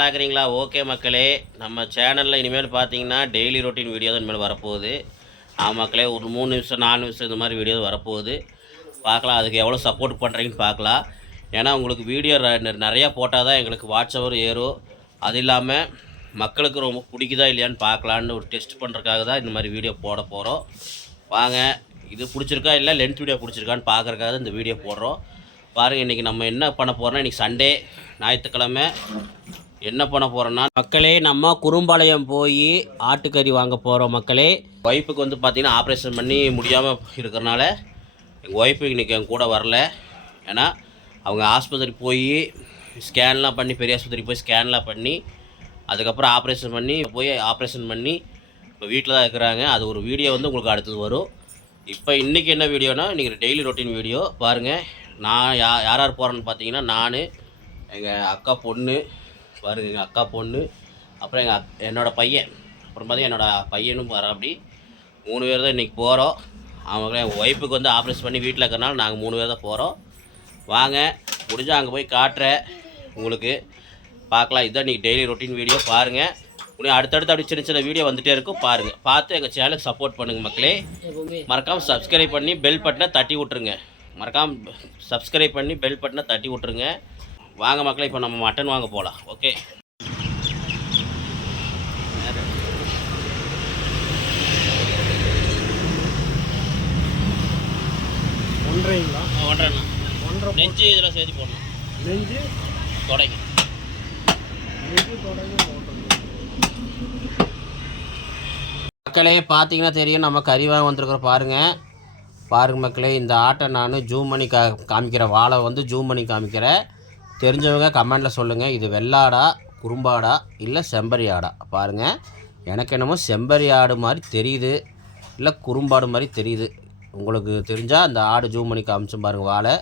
நல்லா இருக்கிறீங்களா ஓகே மக்களே நம்ம சேனலில் இனிமேல் பார்த்தீங்கன்னா டெய்லி ரொட்டீன் வீடியோ தான் இனிமேல் வரப்போகுது. ஆ மக்களே ஒரு மூணு நிமிஷம் நாலு நிமிஷம் இந்த மாதிரி வீடியோ வரப்போகுது. பார்க்கலாம் அதுக்கு எவ்வளோ சப்போர்ட் பண்ணுறீங்கன்னு பார்க்கலாம் ஏன்னா உங்களுக்கு வீடியோ நிறையா போட்டால் தான் எங்களுக்கு வாட்ஸ்அப்பர் ஏறும். அது இல்லாமல் மக்களுக்கு ரொம்ப பிடிக்குதா இல்லையான்னு பார்க்கலான்னு ஒரு டெஸ்ட் பண்ணுறதுக்காக தான் இந்த மாதிரி வீடியோ போட போகிறோம் வாங்க இது பிடிச்சிருக்கா இல்லை லென்த் வீடியோ பிடிச்சிருக்கான்னு பார்க்குறக்காக இந்த வீடியோ போடுறோம். பாருங்கள் இன்றைக்கி நம்ம என்ன பண்ண போகிறோம்னா இன்றைக்கி சண்டே ஞாயிற்றுக்கிழமை என்ன பண்ண போகிறோன்னா மக்களே நம்ம குறும்பாளையம் போய் ஆட்டுக்கறி வாங்க போகிறோம் மக்களே. ஒய்ஃபுக்கு வந்து பார்த்திங்கன்னா ஆப்ரேஷன் பண்ணி முடியாமல் இருக்கிறனால எங்கள் ஒய்ஃபு இன்றைக்கி என் கூட வரல. ஏன்னா அவங்க ஆஸ்பத்திரி போய் ஸ்கேன்லாம் பண்ணி பெரிய ஆஸ்பத்திரி போய் ஸ்கேன்லாம் பண்ணி அதுக்கப்புறம் ஆப்ரேஷன் பண்ணி போய் ஆப்ரேஷன் பண்ணி இப்போ வீட்டில் தான் இருக்கிறாங்க. அது ஒரு வீடியோ வந்து உங்களுக்கு அடுத்தது வரும். இப்போ இன்றைக்கி என்ன வீடியோனா இன்றைக்கி டெய்லி ரொட்டீன் வீடியோ பாருங்கள் நான் யா யார் யார் போகிறேன்னு பார்த்தீங்கன்னா நான் எங்கள் அக்கா பொண்ணு பாருங்க எங்கள் அக்கா பொண்ணு அப்புறம் எங்கள் அக் என்னோடய பையன் அப்புறம் பார்த்தீங்கன்னா என்னோடய பையனும் வர அப்படி மூணு பேர் தான் இன்றைக்கி போகிறோம் அவங்க என் ஒய்ஃபுக்கு வந்து ஆப்ரேஷன் பண்ணி வீட்டில் இருக்கிறனால நாங்கள் மூணு பேர் தான் போகிறோம் வாங்க முடிஞ்சால் அங்கே போய் காட்டுறேன் உங்களுக்கு. பார்க்கலாம் இதுதான் இன்றைக்கி டெய்லி ரொட்டீன் வீடியோ பாருங்கள் இன்னும் அடுத்தடுத்து அப்படி சின்ன சின்ன வீடியோ வந்துகிட்டே இருக்கும் பாருங்கள் பார்த்து எங்கள் சேனலுக்கு சப்போர்ட் பண்ணுங்கள் மக்களே. மறக்காமல் சப்ஸ்கிரைப் பண்ணி பெல் பட்டனை தட்டி விட்ருங்க மறக்காமல் சப்ஸ்கிரைப் பண்ணி பெல் பட்டனை தட்டி விட்ருங்க வாங்க மக்களே இப்போ நம்ம மட்டன் வாங்க போகலாம் ஓகே ஒன்றைங்களா ஒன்றரைண்ணா. ஒன்றரை நெஞ்சு இதில் சேர்த்து போடணும். நெஞ்சு? தொடங்கி. நெஞ்சு தொடங்கி போட்டது மக்களே பார்த்தீங்கன்னா தெரியும் நம்ம கறி வாங்க வந்திருக்கிறோம் பாருங்கள் பாருங்க மக்களே இந்த ஆட்டை நான் ஜூம் பண்ணி கா காமிக்கிறேன். வாழை வந்து ஜூம் பண்ணி காமிக்கிறேன். தெரிஞ்சவங்க கமெண்டில் சொல்லுங்கள் இது வெள்ளாடா குறும்பாடா இல்லை செம்பரி ஆடா பாருங்கள் எனக்கு என்னமோ செம்பரி ஆடு மாதிரி தெரியுது இல்லை குறும்பாடு மாதிரி தெரியுது. உங்களுக்கு தெரிஞ்சால் அந்த ஆடு ஜூம் பண்ணி காமிச்சோம் பாருங்கள் வாழை.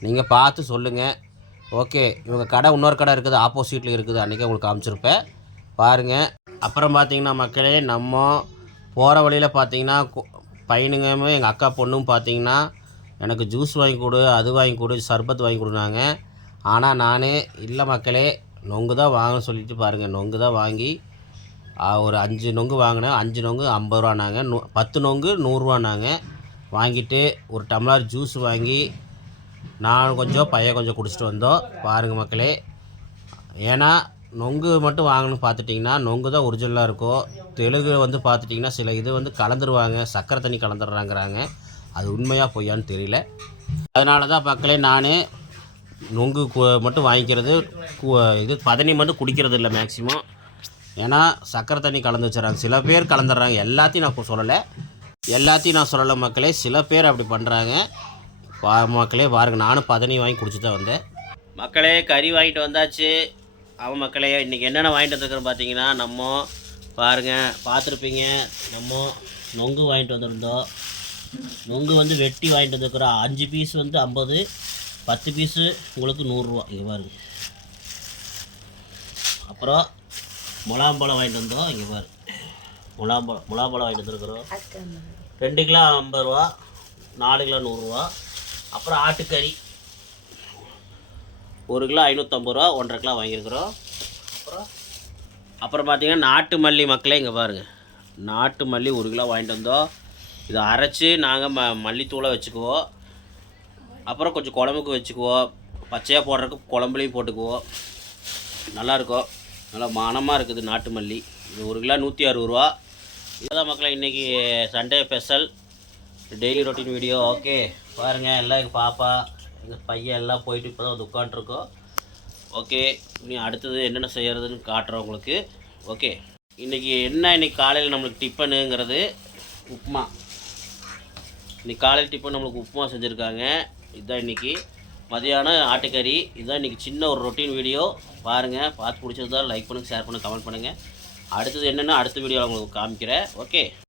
நீங்கள் பார்த்து சொல்லுங்கள் ஓகே இவங்க கடை இன்னொரு கடை இருக்குது ஆப்போசிட்டில் இருக்குது. அன்றைக்கி உங்களுக்கு காமிச்சிருப்பேன். பாருங்கள் அப்புறம் பார்த்தீங்கன்னா மக்களே நம்ம போகிற வழியில் பார்த்தீங்கன்னா கு- பையனுங்களும் எங்கள் அக்கா பொண்ணும் பார்த்தீங்கன்னா எனக்கு ஜூஸ் வாங்கி கொடு அது வாங்கி கொடு சர்பத் வாங்கி கொடுனாங்க. ஆனால் நான் இல்லை மக்களே நொங்கு தான் வாங்கணும்னு சொல்லிட்டு பாருங்கள் நொங்கு தான் வாங்கி ஒரு அஞ்சு நொங்கு வாங்கினேன். அஞ்சு நொங்கு ஐம்பது ரூபானாங்க நூ பத்து நொங்கு நூறுரூவானாங்க வாங்கிட்டு ஒரு டம்ளர் ஜூஸ் வாங்கி நான் கொஞ்சம் பையன் கொஞ்சம் குடிச்சிட்டு வந்தோம். பாருங்கள் மக்களே. ஏன்னா நொங்கு மட்டும் வாங்கணும்னு பார்த்துட்டிங்கன்னா நொங்கு தான் ஒரிஜினலாக இருக்கும். தெலுங்கு வந்து பார்த்துட்டிங்கன்னா சில இது வந்து கலந்துருவாங்க. சக்கரை தண்ணி கலந்துடுறாங்கிறாங்க. அது உண்மையாக பொய்யான்னு தெரியல. அதனால தான் மக்களே நான் நொங்கு கு- மட்டும் வாங்கிக்கிறது கு- இது பதனி மட்டும் குடிக்கிறது இல்லை மேக்ஸிமம் ஏன்னா சக்கரை தண்ணி கலந்து வச்சுறாங்க. சில பேர் கலந்துடுறாங்க. எல்லாத்தையும் நான் இப்போ சொல்லலை. எல்லாத்தையும் நான் சொல்லலை மக்களே. சில பேர் அப்படி பண்ணுறாங்க பா மக்களே பாருங்க. நானும் பதனி வாங்கி குடிச்சு தான் வந்தேன். மக்களே கறி வாங்கிட்டு வந்தாச்சு. அவன் மக்களே இன்றைக்கி என்னென்ன வாங்கிட்டு வந்துருக்குறோம் பார்த்தீங்கன்னா நம்ம பாருங்கள் பார்த்துருப்பீங்க நம்ம நொங்கு வாங்கிட்டு வந்திருந்தோம். நொங்கு வந்து வெட்டி வாங்கிட்டு வந்துருக்குறோம். அஞ்சு பீஸ் வந்து ஐம்பது. பத்து பீஸு உங்களுக்கு நூறுரூவா. இங்கே பாருங்க. அப்புறம் முலாம்பழம் வாங்கிட்டு வந்தோம். இங்கே பாரு. முலாம்பழம் முலாம்பழம் வாங்கிட்டு வந்துருக்குறோம். ரெண்டு கிலோ ஐம்பது ரூபா நாலு கிலோ நூறுரூவா. அப்புறம் ஆட்டுக்கறி. ஒரு கிலோ ஐநூற்றம்பது ரூபா ஒன்றரை கிலோ வாங்கியிருக்கிறோம். அப்புறம் அப்புறம் பார்த்தீங்கன்னா நாட்டு மல்லி மக்களே இங்கே பாருங்கள் நாட்டு மல்லி ஒரு கிலோ வாங்கிட்டு வந்தோம். இதை அரைச்சி நாங்கள் ம மல்லித்தூளை வச்சுக்குவோம். அப்புறம் கொஞ்சம் குழம்புக்கு வச்சுக்குவோம் பச்சையாக போடுறதுக்கு குழம்புலையும் போட்டுக்குவோம் நல்லாயிருக்கும். நல்லா மானமாக இருக்குது நாட்டு மல்லி. இது ஒரு கிலோ நூற்றி அறுபது ரூபா. இதுதான் மக்களே இன்றைக்கி Sunday special. Daily routine video. Okay பாருங்கள் எல்லாம் எங்கள் பாப்பா எங்கள் பையன் எல்லாம் போயிட்டு இப்போ தான் உட்காண்ட்ருக்கோம் ஓகே நீ அடுத்தது என்னென்ன செய்கிறதுன்னு காட்டுறோம் உங்களுக்கு. ஓகே இன்றைக்கி என்ன இன்னைக்கு காலையில் நம்மளுக்கு டிஃபனுங்கிறது உப்புமா. இன்றைக்கி காலையில் டிஃபன் நம்மளுக்கு உப்புமா செஞ்சுருக்காங்க. இதுதான் இன்றைக்கி மதியானம் ஆட்டுக்கறி. இதுதான் இன்றைக்கி சின்ன ஒரு ரொட்டீன் வீடியோ பாருங்கள் பார்த்து பிடிச்சிருந்தா லைக் பண்ணுங்கள் ஷேர் பண்ணுங்கள் கமெண்ட் பண்ணுங்கள் அடுத்தது என்னென்னா அடுத்த வீடியோவில் உங்களுக்கு காமிக்கிறேன். ஓகே